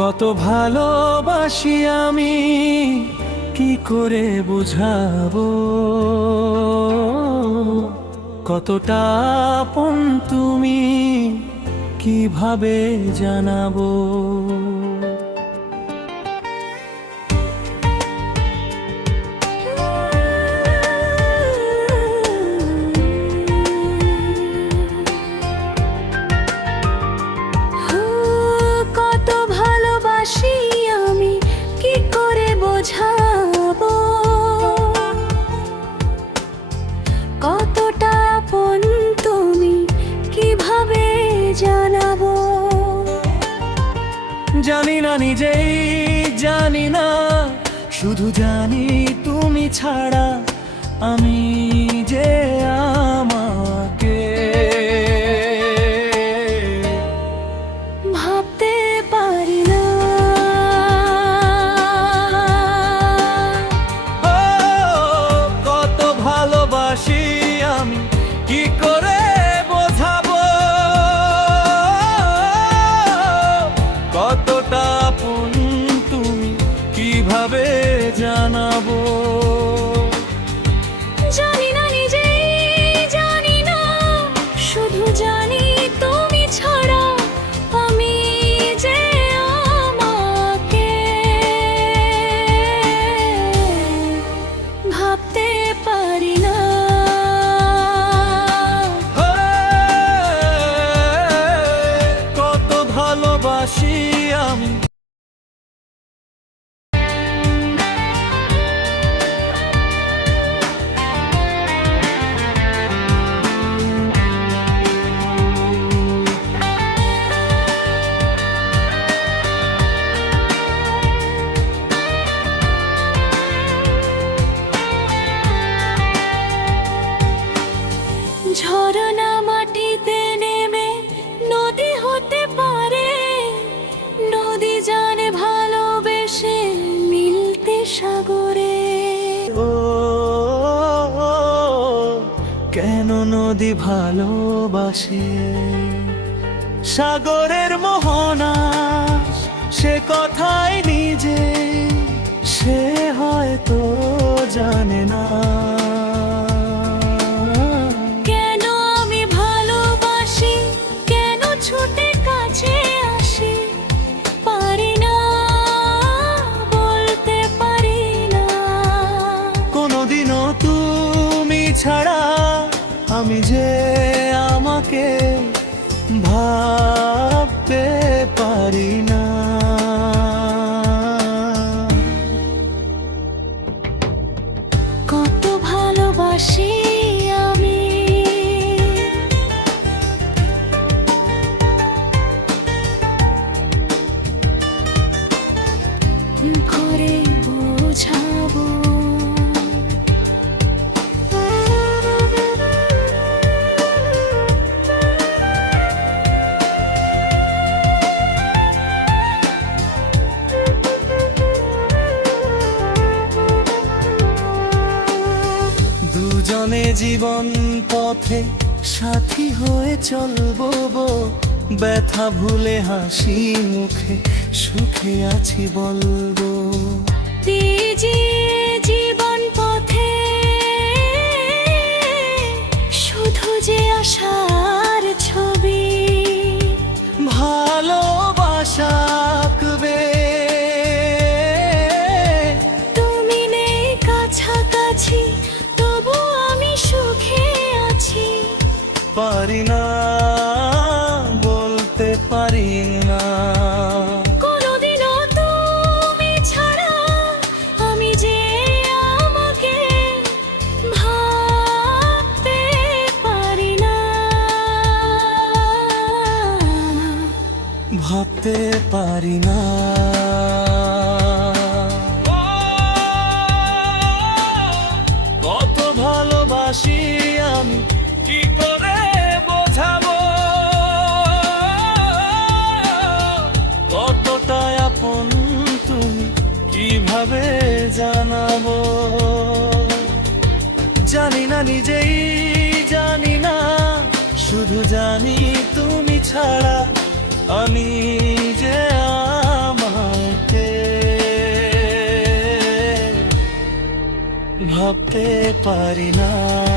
কত ভালোবাসি আমি কি করে বুঝাবো, কতটা আপন তুমি কিভাবে জানাবো। কত ভালোবাসি আমি কি করে বোঝাবো, কতটা আপন তুমি কিভাবে জানাবো। জানি না নিজেই জানি না, শুধু জানি তুমি ছাড়া আমি যে আমাকে ভাবতে পারি না। ও কত ভালোবাসি আমি কি করে বোঝাবো, কতটা আপন তুমি কিভাবে জানাবো। জানি না নিজেই জানি না, শুধু জানি তুমি ছাড়া আমি যে আমাকে ভাবতে পারি না। কত ভালোবাসি আমি। ঝরনা মাটিতে নেমে নদী হতে পারে, নদী জানে ভালোবেসে মিলতে সাগরে। ও কেন নদী ভালোবাসে সাগরের মোহনা, সে কথাই নিজে সে হয়তো জানে না। কেন আমি ভালোবাসি, কেন ছুটে কাছে আসি, পারি না বলতে পারি না। কোনোদিনও তুমি ছাড়া আমি যে আমাকে ভাবতে পারি না। কত ভালোবাসি আমি করে বোঝাবো। দুজনে জীবন পথে সাথী হয়ে চলবো গো, ব্যথা ভুলে হাসি মুখে সুখে আছি বলবো। জীবন পথে শুধু যে আশার ছবি, ভালোবাসা আঁকবে তুমি নেই কাছাকাছি তবু আমি সুখে আছি। পারি না বলতে পারি না। কোনোদিনও তুমি ছাড়া আমি যে আমাকে ভাবতে পারি না। ভাবতে পারি না। কত ভালোবাসি আমি কি করে বোঝাবো, কতটা আপন তুমি কিভাবে জানাবো। জানি না নিজেই জানি না, শুধু জানি তুমি ছাড়া আমি যে আমার পারি না।